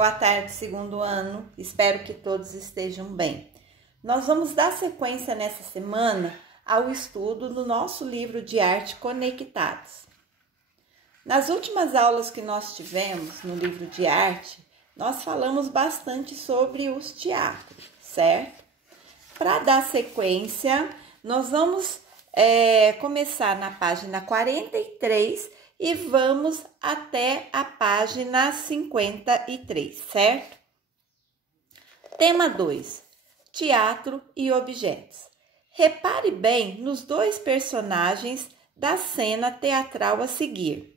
Boa tarde, segundo ano. Espero que todos estejam bem. Nós vamos dar sequência nessa semana ao estudo do nosso livro de arte Conectados. Nas últimas aulas que nós tivemos no livro de arte, nós falamos bastante sobre os teatros, certo? Para dar sequência, nós vamos começar na página 43 e vamos até a página 53, certo? Tema 2, teatro e objetos. Repare bem nos dois personagens da cena teatral a seguir.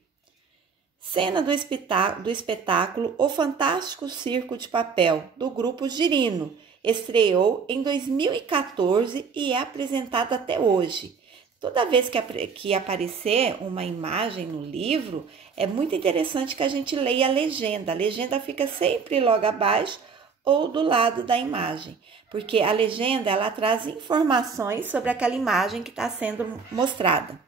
Cena do espetáculo O Fantástico Circo de Papel, do Grupo Girino. Estreou em 2014 e é apresentado até hoje. Toda vez que aparecer uma imagem no livro, é muito interessante que a gente leia a legenda. A legenda fica sempre logo abaixo ou do lado da imagem, porque a legenda ela traz informações sobre aquela imagem que está sendo mostrada.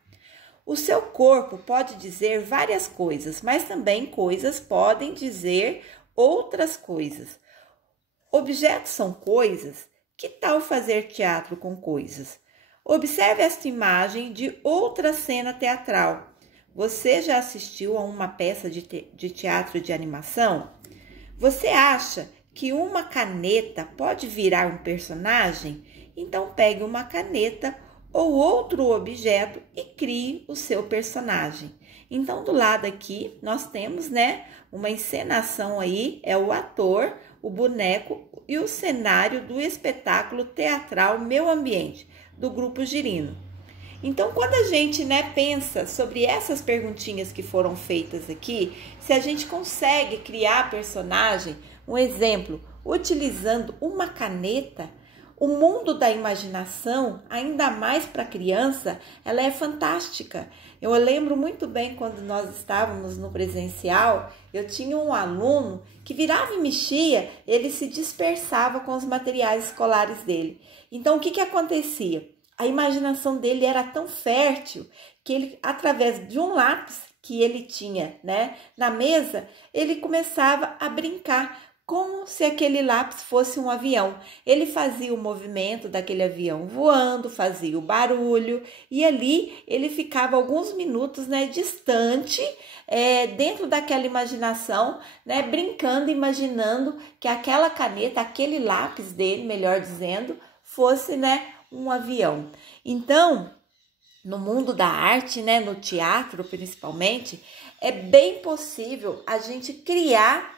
O seu corpo pode dizer várias coisas, mas também coisas podem dizer outras coisas. Objetos são coisas? Que tal fazer teatro com coisas? Observe esta imagem de outra cena teatral. Você já assistiu a uma peça de teatro de animação? Você acha que uma caneta pode virar um personagem? Então pegue uma caneta ou outro objeto e crie o seu personagem. Então do lado aqui nós temos, uma encenação aí, é o ator, o boneco e o cenário do espetáculo teatral Meu Ambiente, do Grupo Girino. Então, quando a gente pensa sobre essas perguntinhas que foram feitas aqui, se a gente consegue criar personagem, um exemplo, utilizando uma caneta, o mundo da imaginação, ainda mais para criança, ela é fantástica. Eu lembro muito bem quando nós estávamos no presencial, eu tinha um aluno que virava e mexia, ele se dispersava com os materiais escolares dele. Então, o que acontecia? A imaginação dele era tão fértil que ele, através de um lápis que ele tinha, na mesa, ele começava a brincar como se aquele lápis fosse um avião. Ele fazia o movimento daquele avião voando, fazia o barulho e ali ele ficava alguns minutos, distante, dentro daquela imaginação, brincando, imaginando que aquela caneta, aquele lápis dele, melhor dizendo, fosse, um avião. Então, no mundo da arte, no teatro principalmente, é bem possível a gente criar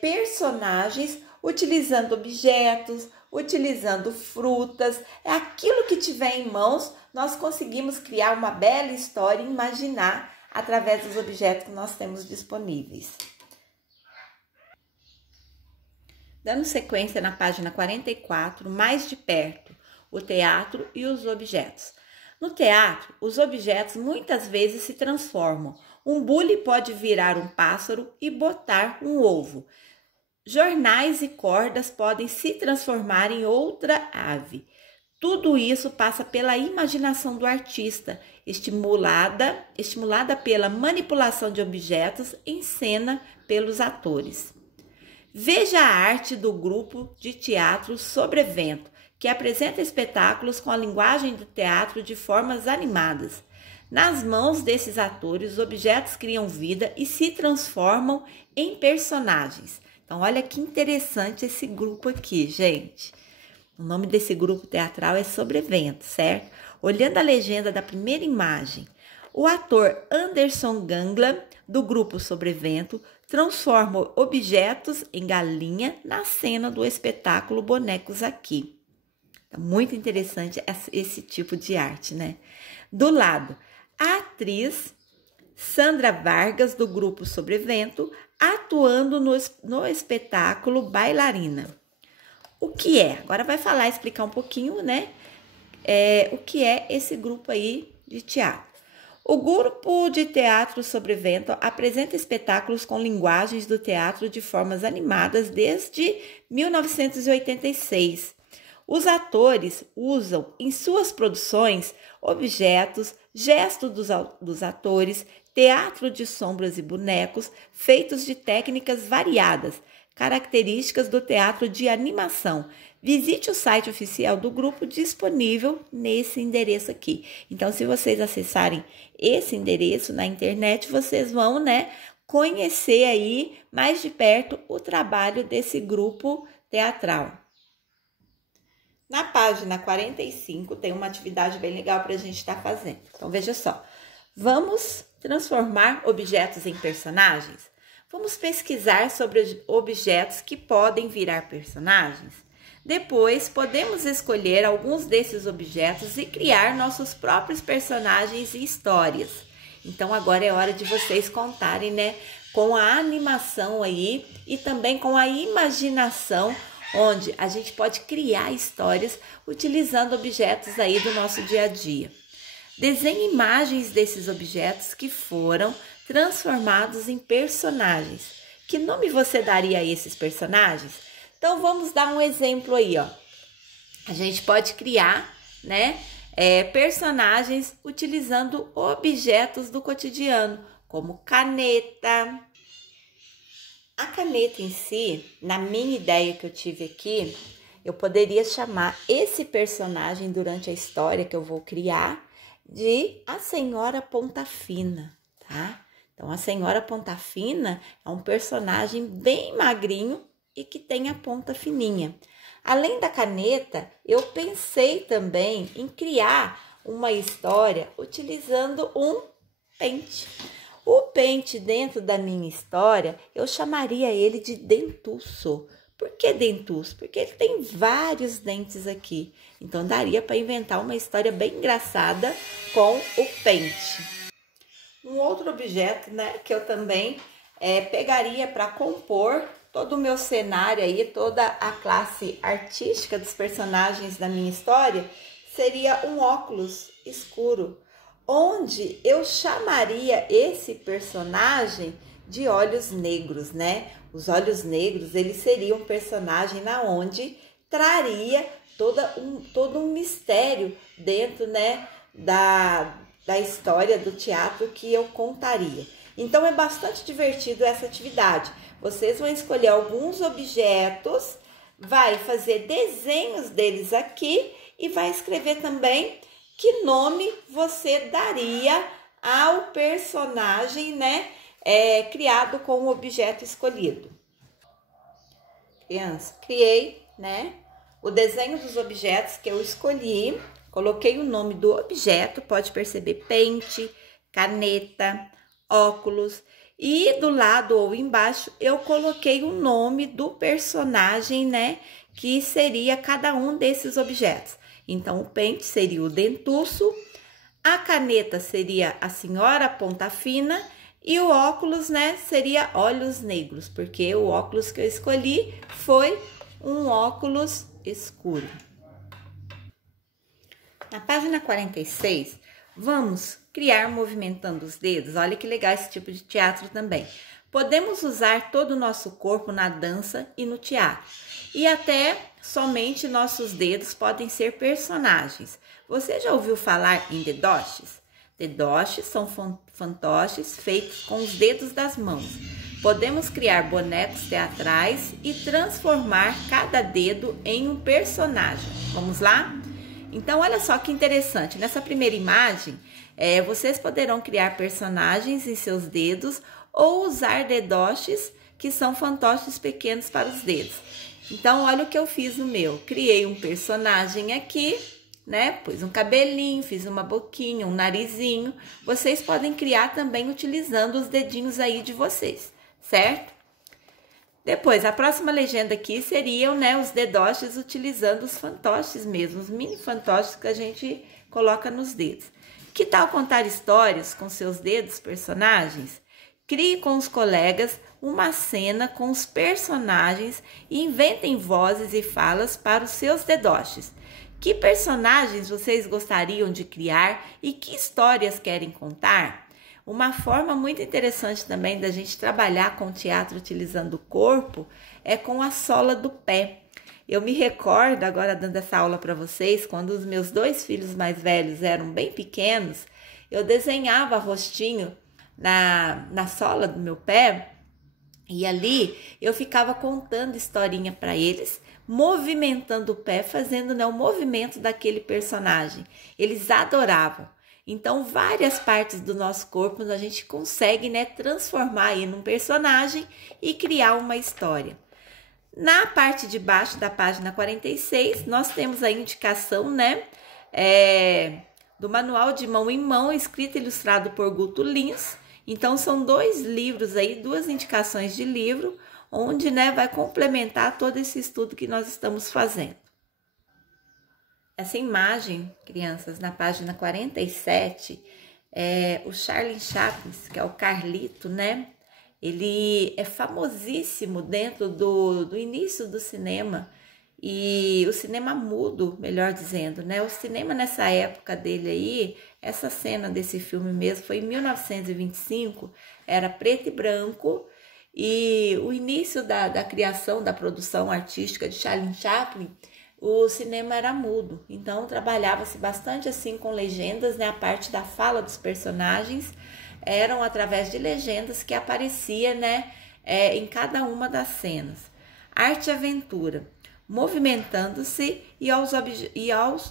personagens utilizando objetos, utilizando frutas, aquilo que tiver em mãos, nós conseguimos criar uma bela história e imaginar através dos objetos que nós temos disponíveis. Dando sequência na página 44, mais de perto, o teatro e os objetos. No teatro, os objetos muitas vezes se transformam. Um bule pode virar um pássaro e botar um ovo. Jornais e cordas podem se transformar em outra ave. Tudo isso passa pela imaginação do artista, estimulada pela manipulação de objetos em cena pelos atores. Veja a arte do grupo de teatro Sobrevento, que apresenta espetáculos com a linguagem do teatro de formas animadas. Nas mãos desses atores, os objetos criam vida e se transformam em personagens. Então, olha que interessante esse grupo aqui, gente. O nome desse grupo teatral é Sobrevento, certo? Olhando a legenda da primeira imagem, o ator Anderson Gangla, do grupo Sobrevento, transforma objetos em galinha na cena do espetáculo Bonecos Aqui. É muito interessante esse tipo de arte, Do lado, a atriz Sandra Vargas, do grupo Sobrevento, atuando no espetáculo Bailarina. O que é? Agora vai explicar um pouquinho, o que é esse grupo aí de teatro. O grupo de teatro Sobrevento apresenta espetáculos com linguagens do teatro de formas animadas desde 1986. Os atores usam em suas produções objetos, gestos dos atores, teatro de sombras e bonecos feitos de técnicas variadas, características do teatro de animação. Visite o site oficial do grupo disponível nesse endereço aqui. Então, se vocês acessarem esse endereço na internet, vocês vão, conhecer aí mais de perto o trabalho desse grupo teatral. Na página 45 tem uma atividade bem legal para a gente estar fazendo. Então, veja só. Vamos transformar objetos em personagens? Vamos pesquisar sobre objetos que podem virar personagens? Depois, podemos escolher alguns desses objetos e criar nossos próprios personagens e histórias. Então, agora é hora de vocês contarem, com a animação aí e também com a imaginação, onde a gente pode criar histórias utilizando objetos aí do nosso dia a dia. Desenhe imagens desses objetos que foram transformados em personagens. Que nome você daria a esses personagens? Então, vamos dar um exemplo aí, ó. A gente pode criar, personagens utilizando objetos do cotidiano, como caneta. A caneta em si, na minha ideia que eu tive aqui, eu poderia chamar esse personagem durante a história que eu vou criar de a Senhora Ponta Fina, tá? Então, a Senhora Ponta Fina é um personagem bem magrinho e que tem a ponta fininha. Além da caneta, eu pensei também em criar uma história utilizando um pente. O pente dentro da minha história, eu chamaria ele de dentuço. Por que dentuço? Porque ele tem vários dentes aqui. Então, daria para inventar uma história bem engraçada com o pente. Um outro objeto, que eu também pegaria para compor todo o meu cenário aí, toda a classe artística dos personagens da minha história, seria um óculos escuro, onde eu chamaria esse personagem de Olhos Negros, Os Olhos Negros, ele seria um personagem na onde traria todo um mistério dentro, da história do teatro que eu contaria. Então, é bastante divertido essa atividade. Vocês vão escolher alguns objetos, vai fazer desenhos deles aqui e vai escrever também que nome você daria ao personagem, criado com o objeto escolhido. Criança, criei, o desenho dos objetos que eu escolhi, coloquei o nome do objeto, pode perceber, pente, caneta, óculos, e do lado ou embaixo eu coloquei o nome do personagem, que seria cada um desses objetos. Então, o pente seria o dentuço, a caneta seria a Senhora Ponta Fina e o óculos, seria Olhos Negros, porque o óculos que eu escolhi foi um óculos escuro. Na página 46, vamos criar movimentando os dedos. Olha que legal esse tipo de teatro também. Podemos usar todo o nosso corpo na dança e no teatro. E até somente nossos dedos podem ser personagens. Você já ouviu falar em dedoches? Dedoches são fantoches feitos com os dedos das mãos. Podemos criar bonecos teatrais e transformar cada dedo em um personagem. Vamos lá? Então, olha só que interessante. Nessa primeira imagem, vocês poderão criar personagens em seus dedos ou usar dedoches, que são fantoches pequenos para os dedos. Então, olha o que eu fiz no meu. Criei um personagem aqui, pus um cabelinho, fiz uma boquinha, um narizinho. Vocês podem criar também utilizando os dedinhos aí de vocês, certo? Depois, a próxima legenda aqui seriam, os dedoches utilizando os fantoches mesmo, os mini fantoches que a gente coloca nos dedos. Que tal contar histórias com seus dedos, personagens? Crie com os colegas uma cena com os personagens e inventem vozes e falas para os seus dedoches. Que personagens vocês gostariam de criar e que histórias querem contar? Uma forma muito interessante também da gente trabalhar com o teatro utilizando o corpo é com a sola do pé. Eu me recordo, agora dando essa aula para vocês, quando os meus 2 filhos mais velhos eram bem pequenos, eu desenhava rostinho na sola do meu pé. E ali eu ficava contando historinha para eles, movimentando o pé, fazendo, né, o movimento daquele personagem. Eles adoravam. Então, várias partes do nosso corpo a gente consegue, né, transformar aí num personagem e criar uma história. Na parte de baixo da página 46, nós temos a indicação, né, do manual de mão em mão, escrito e ilustrado por Guto Lins. Então, são 2 livros aí, 2 indicações de livro, onde, né, vai complementar todo esse estudo que nós estamos fazendo. Essa imagem, crianças, na página 47, o Charlie Chaplin, que é o Carlito, né? Ele é famosíssimo dentro do início do cinema, e o cinema mudo, melhor dizendo, né? O cinema nessa época dele aí, essa cena desse filme mesmo foi em 1925, era preto e branco, e o início da criação, da produção artística de Charlie Chaplin, o cinema era mudo, então trabalhava-se bastante assim com legendas, né? A parte da fala dos personagens eram através de legendas que aparecia, né, em cada uma das cenas. Arte e aventura, movimentando-se e aos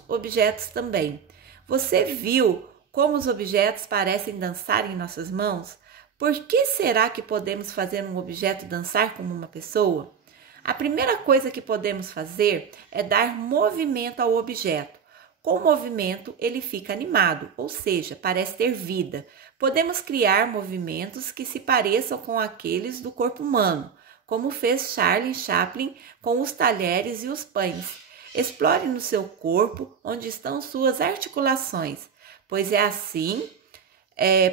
objetos também. Você viu como os objetos parecem dançar em nossas mãos? Por que será que podemos fazer um objeto dançar como uma pessoa? A primeira coisa que podemos fazer é dar movimento ao objeto. Com o movimento, ele fica animado, ou seja, parece ter vida. Podemos criar movimentos que se pareçam com aqueles do corpo humano, como fez Charlie Chaplin com os talheres e os pães. Explore no seu corpo onde estão suas articulações, pois é assim,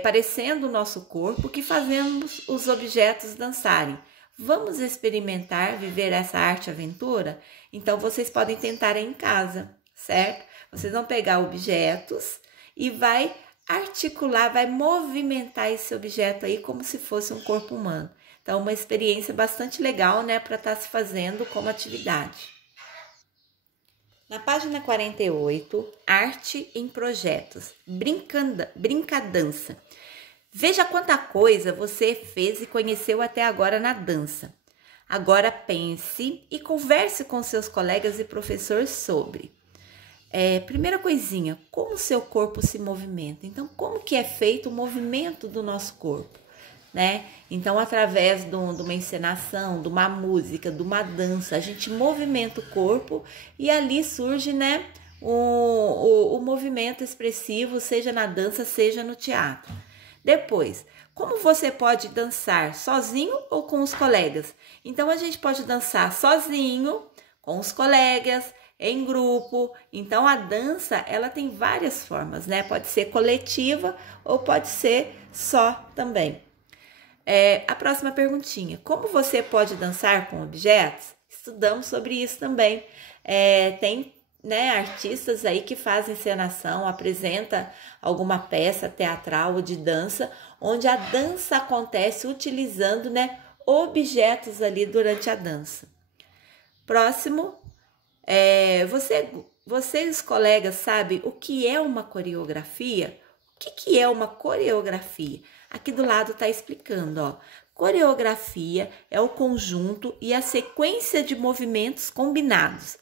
parecendo o nosso corpo, que fazemos os objetos dançarem. Vamos experimentar viver essa arte-aventura? Então, vocês podem tentar em casa, certo? Vocês vão pegar objetos e vai articular, vai movimentar esse objeto aí como se fosse um corpo humano. Então, uma experiência bastante legal, né, para estar se fazendo como atividade. Na página 48, arte em projetos, brincadança. Veja quanta coisa você fez e conheceu até agora na dança. Agora pense e converse com seus colegas e professores sobre. Primeira coisinha, como o seu corpo se movimenta? Então, como que é feito o movimento do nosso corpo, né? Então, através de uma encenação, de uma música, de uma dança, a gente movimenta o corpo e ali surge, né, o movimento expressivo, seja na dança, seja no teatro. Depois, como você pode dançar sozinho ou com os colegas? Então, a gente pode dançar sozinho, com os colegas, em grupo. Então, a dança, ela tem várias formas, né? Pode ser coletiva ou pode ser só também. A próxima perguntinha, como você pode dançar com objetos? Estudamos sobre isso também. Tem, né, artistas aí que fazem encenação, apresenta alguma peça teatral ou de dança, onde a dança acontece utilizando, né, objetos ali durante a dança. Próximo, vocês, colegas, sabem o que é uma coreografia? O que é uma coreografia? Aqui do lado está explicando, ó. Coreografia é o conjunto e a sequência de movimentos combinados.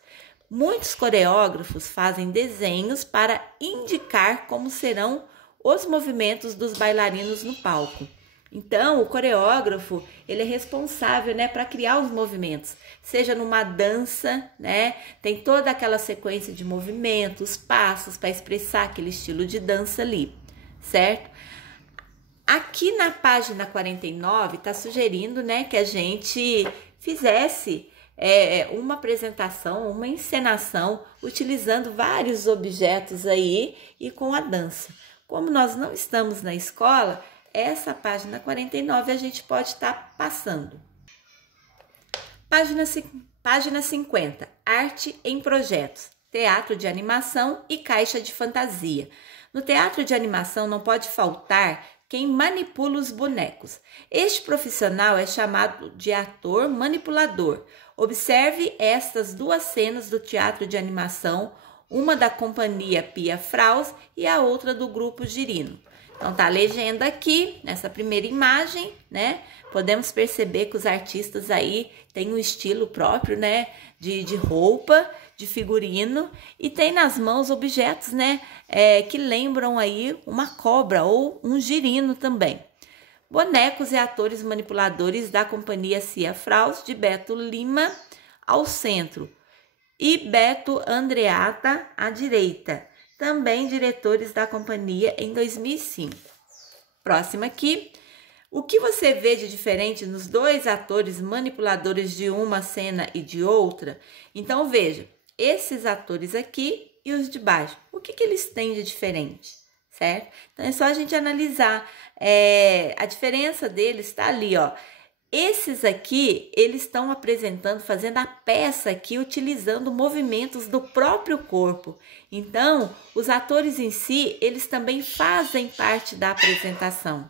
Muitos coreógrafos fazem desenhos para indicar como serão os movimentos dos bailarinos no palco. Então, o coreógrafo, ele é responsável, né, para criar os movimentos, seja numa dança, né, tem toda aquela sequência de movimentos, passos para expressar aquele estilo de dança ali, certo? Aqui na página 49, está sugerindo, né, que a gente fizesse uma apresentação, uma encenação, utilizando vários objetos aí e com a dança. Como nós não estamos na escola, essa página 49 a gente pode estar passando. Página 50, arte em projetos, teatro de animação e caixa de fantasia. No teatro de animação não pode faltar quem manipula os bonecos. Este profissional é chamado de ator manipulador. Observe estas 2 cenas do teatro de animação, uma da companhia Pia Fraus e a outra do grupo Girino. Então, tá a legenda aqui, nessa primeira imagem, né? Podemos perceber que os artistas aí têm um estilo próprio, né? De roupa, de figurino, e tem nas mãos objetos, né? Que lembram aí uma cobra ou um girino também. Bonecos e atores manipuladores da companhia Cia Fraus, de Beto Lima ao centro, e Beto Andreatta à direita, também diretores da companhia em 2005. Próximo aqui. O que você vê de diferente nos dois atores manipuladores de uma cena e de outra? Então, veja, esses atores aqui e os de baixo, o que eles têm de diferente, certo? Então, é só a gente analisar. A diferença deles está ali, ó. Esses aqui, eles estão apresentando, fazendo a peça aqui, utilizando movimentos do próprio corpo. Então, os atores em si, eles também fazem parte da apresentação.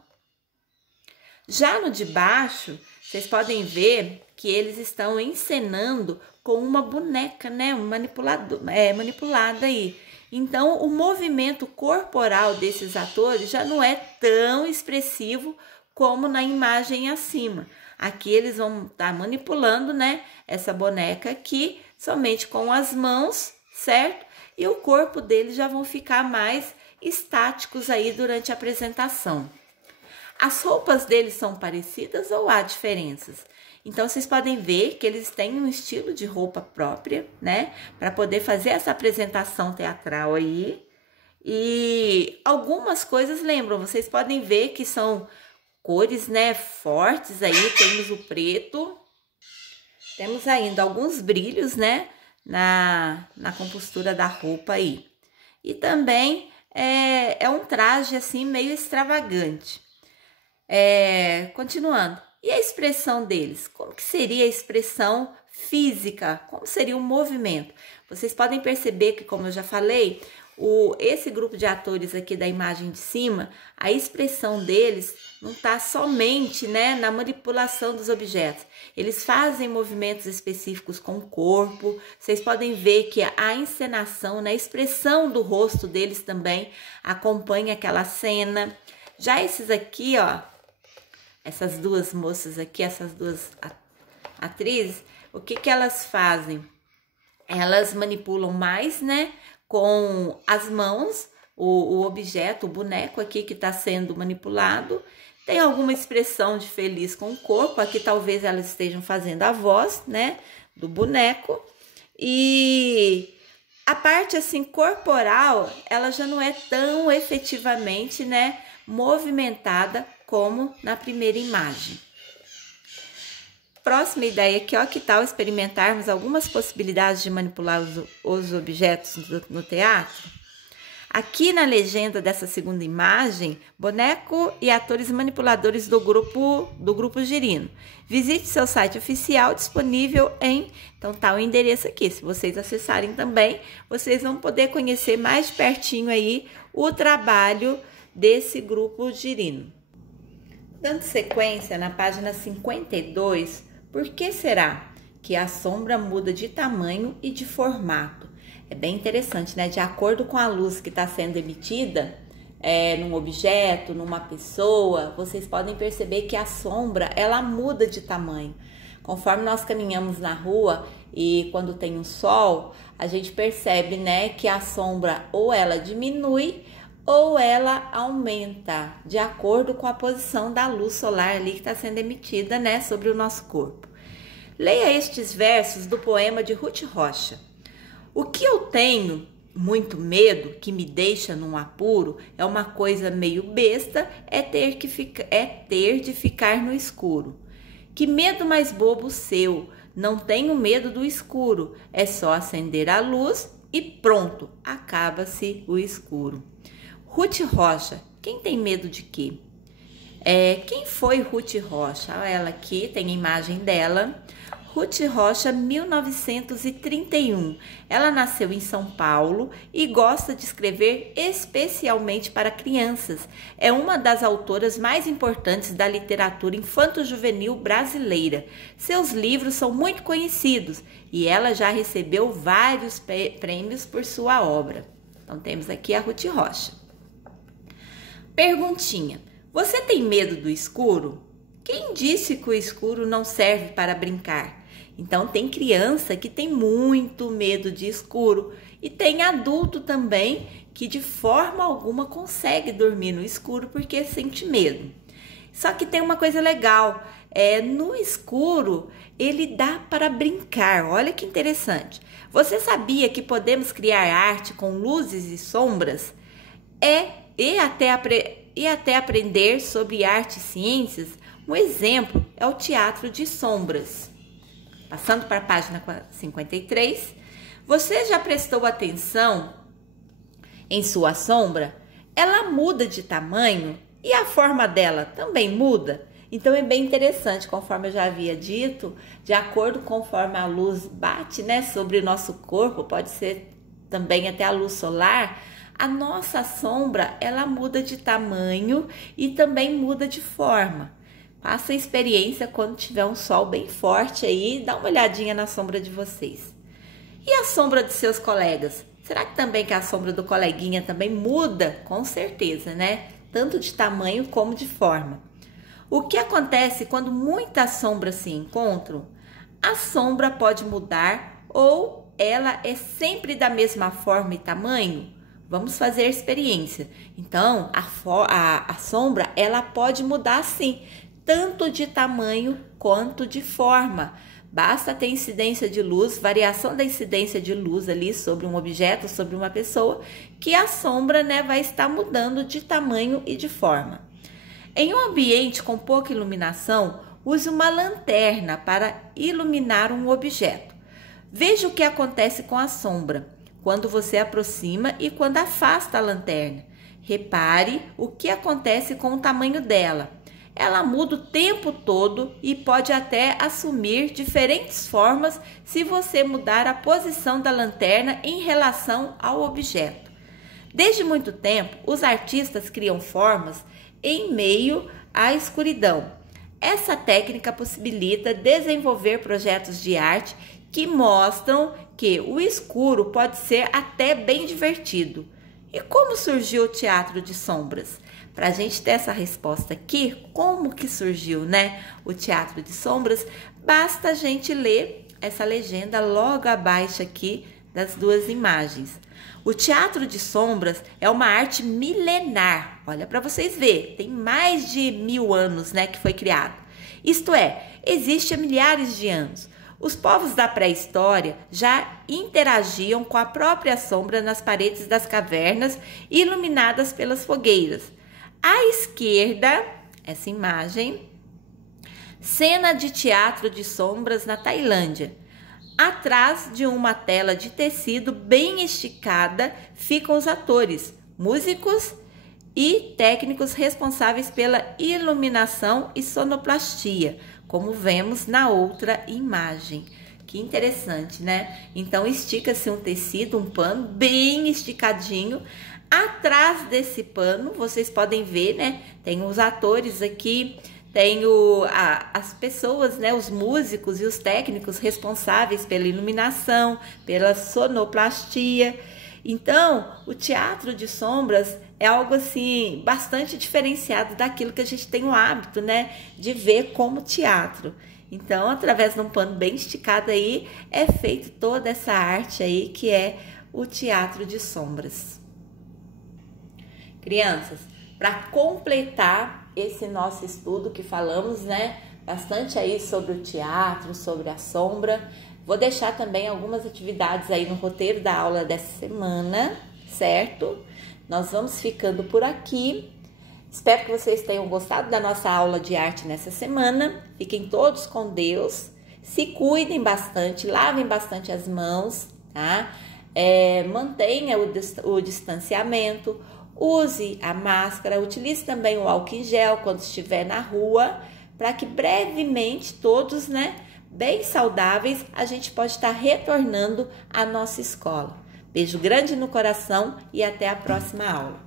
Já no de baixo, vocês podem ver que eles estão encenando com uma boneca, né, manipulada aí. Então, o movimento corporal desses atores já não é tão expressivo como na imagem acima. Aqui eles vão estar manipulando, né, essa boneca aqui somente com as mãos, certo? E o corpo deles já vão ficar mais estáticos aí durante a apresentação. As roupas deles são parecidas ou há diferenças? Então, vocês podem ver que eles têm um estilo de roupa própria, né? Para poder fazer essa apresentação teatral aí. E algumas coisas lembram, vocês podem ver que são cores, né, fortes aí. Temos o preto, temos ainda alguns brilhos, né, na compostura da roupa aí. E também é um traje assim meio extravagante. Continuando, e a expressão deles? Como que seria a expressão física? Como seria o movimento? Vocês podem perceber que, como eu já falei, esse grupo de atores aqui da imagem de cima, a expressão deles não está somente, né, na manipulação dos objetos. Eles fazem movimentos específicos com o corpo. Vocês podem ver que a encenação, né, a expressão do rosto deles também acompanha aquela cena. Já esses aqui, ó, essas duas moças aqui, essas duas atrizes, o que elas fazem? Elas manipulam mais, né, com as mãos, o objeto, o boneco aqui que está sendo manipulado. Tem alguma expressão de feliz com o corpo, aqui talvez elas estejam fazendo a voz, né, do boneco. E a parte assim corporal, ela já não é tão efetivamente, né, movimentada como na primeira imagem. Próxima ideia aqui, ó, que tal experimentarmos algumas possibilidades de manipular os objetos no teatro? Aqui na legenda dessa segunda imagem, boneco e atores manipuladores do grupo Girino. Visite seu site oficial disponível então tá o endereço aqui. Se vocês acessarem também, vocês vão poder conhecer mais de pertinho aí o trabalho desse grupo Girino. Dando sequência na página 52, por que será que a sombra muda de tamanho e de formato? É bem interessante, né? De acordo com a luz que está sendo emitida num objeto, numa pessoa, vocês podem perceber que a sombra, ela muda de tamanho. Conforme nós caminhamos na rua e quando tem um sol, a gente percebe, né, que a sombra ou ela diminui ou ela aumenta de acordo com a posição da luz solar ali que está sendo emitida, né, sobre o nosso corpo. Leia estes versos do poema de Ruth Rocha. O que eu tenho muito medo, que me deixa num apuro, é uma coisa meio besta, é ter de ficar no escuro. Que medo mais bobo o seu, não tenho medo do escuro, é só acender a luz e pronto, acaba-se o escuro. Ruth Rocha, quem tem medo de quê? Quem foi Ruth Rocha? Ela aqui tem a imagem dela. Ruth Rocha, 1931. Ela nasceu em São Paulo e gosta de escrever especialmente para crianças. É uma das autoras mais importantes da literatura infanto-juvenil brasileira. Seus livros são muito conhecidos e ela já recebeu vários prêmios por sua obra. Então, temos aqui a Ruth Rocha. Perguntinha: você tem medo do escuro? Quem disse que o escuro não serve para brincar? Então tem criança que tem muito medo de escuro e tem adulto também que de forma alguma consegue dormir no escuro porque sente medo. Só que tem uma coisa legal, no escuro ele dá para brincar, olha que interessante. Você sabia que podemos criar arte com luzes e sombras? E até aprender sobre arte e ciências? Um exemplo é o teatro de sombras. Passando para a página 53, você já prestou atenção em sua sombra? Ela muda de tamanho e a forma dela também muda? Então é bem interessante, conforme eu já havia dito, de acordo conforme a luz bate, né, sobre o nosso corpo, pode ser também até a luz solar, a nossa sombra ela muda de tamanho e também muda de forma. Faça a experiência quando tiver um sol bem forte aí, dá uma olhadinha na sombra de vocês. E a sombra dos seus colegas? Será que também que a sombra do coleguinha também muda? Com certeza, né? Tanto de tamanho como de forma. O que acontece quando muitas sombras se encontram? A sombra pode mudar ou ela é sempre da mesma forma e tamanho? Vamos fazer a experiência. Então, a sombra ela pode mudar sim, tanto de tamanho quanto de forma. Basta ter incidência de luz, variação da incidência de luz ali sobre um objeto, sobre uma pessoa, que a sombra, né, vai estar mudando de tamanho e de forma. Em um ambiente com pouca iluminação, use uma lanterna para iluminar um objeto. Veja o que acontece com a sombra quando você aproxima e quando afasta a lanterna. Repare o que acontece com o tamanho dela. Ela muda o tempo todo e pode até assumir diferentes formas se você mudar a posição da lanterna em relação ao objeto. Desde muito tempo, os artistas criam formas em meio à escuridão. Essa técnica possibilita desenvolver projetos de arte que mostram que o escuro pode ser até bem divertido. E como surgiu o teatro de sombras? Para a gente ter essa resposta aqui, como que surgiu, né, o teatro de sombras, basta a gente ler essa legenda logo abaixo aqui das duas imagens. O teatro de sombras é uma arte milenar, olha para vocês verem, tem mais de 1000 anos, né, que foi criado. Isto é, existe há milhares de anos. Os povos da pré-história já interagiam com a própria sombra nas paredes das cavernas iluminadas pelas fogueiras. À esquerda, essa imagem, cena de teatro de sombras na Tailândia. Atrás de uma tela de tecido bem esticada ficam os atores, músicos e técnicos responsáveis pela iluminação e sonoplastia, como vemos na outra imagem. Que interessante, né? Então estica-se um tecido, um pano bem esticadinho. Atrás desse pano, vocês podem ver, né? Tem os atores aqui, tem as pessoas, né? Os músicos e os técnicos responsáveis pela iluminação, pela sonoplastia. Então, o teatro de sombras é algo assim bastante diferenciado daquilo que a gente tem o hábito, né, de ver como teatro. Então, através de um pano bem esticado aí, é feito toda essa arte aí que é o teatro de sombras. Crianças, para completar esse nosso estudo que falamos, né, bastante aí sobre o teatro, sobre a sombra, vou deixar também algumas atividades aí no roteiro da aula dessa semana, certo? Nós vamos ficando por aqui. Espero que vocês tenham gostado da nossa aula de arte nessa semana. Fiquem todos com Deus. Se cuidem bastante, lavem bastante as mãos, tá? Mantenha o distanciamento, use a máscara, utilize também o álcool em gel quando estiver na rua, para que brevemente todos, né, bem saudáveis, a gente pode estar retornando à nossa escola. Beijo grande no coração e até a próxima aula.